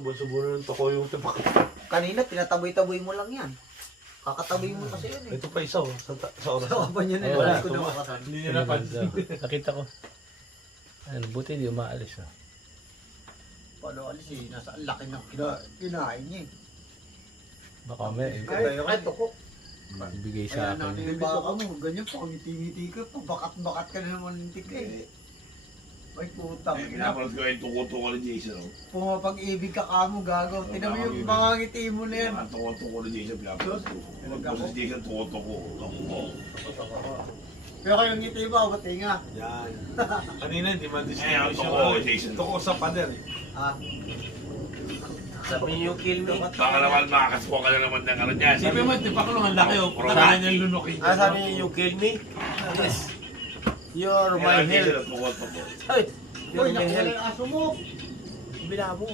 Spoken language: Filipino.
Subo-subo ng toko yung tipak. Kanina, tinataboy-taboy mo lang yan. Kakataboy mo kasi yun eh. Ito pa isa oh, sa oras. Sa kapan yun eh. Wala. Wala ko na makatan. Hindi niya napansin. Nakita ko. Ano, buti hindi umaalis. Oh. Paano alis eh, nasa ang laki ng kinain niya eh. Baka may Ay, toko. ibigay Kaya sa akin. natin yung baka mo, ganyan pa, ngiti-ngiti ka pa, bakat-bakat ka na naman ng tika eh. Ay putang ina. Pinapanood ko yung tuko-tuko ni Jason. Oh. Pumapag-ibig ka kamo, gago. Tinan mo yung mga ngiti mo na yan. Mga tuko-tuko ni Jason. Pinapanood ko. Pinapanood ko si Jason tuko-tuko. Pero kayong ngiti mo, abati nga. Yan. Kanina hindi man Eh, ang siya. toko, Jason. Toko sa pader eh. Ah, Sabi niyo yung kill me. Baka naman makakasuha ka na naman ng ano niyan. Siyempre mo, tipak lang ang laki oh. Putang niya lunokin. Ah, sabi niyo yung kill me? Yes. You're my Kaya hell. Jason ang tuko-tuko. Ay, uy, you're my nakuha hell. yung aso mo. Bilabo.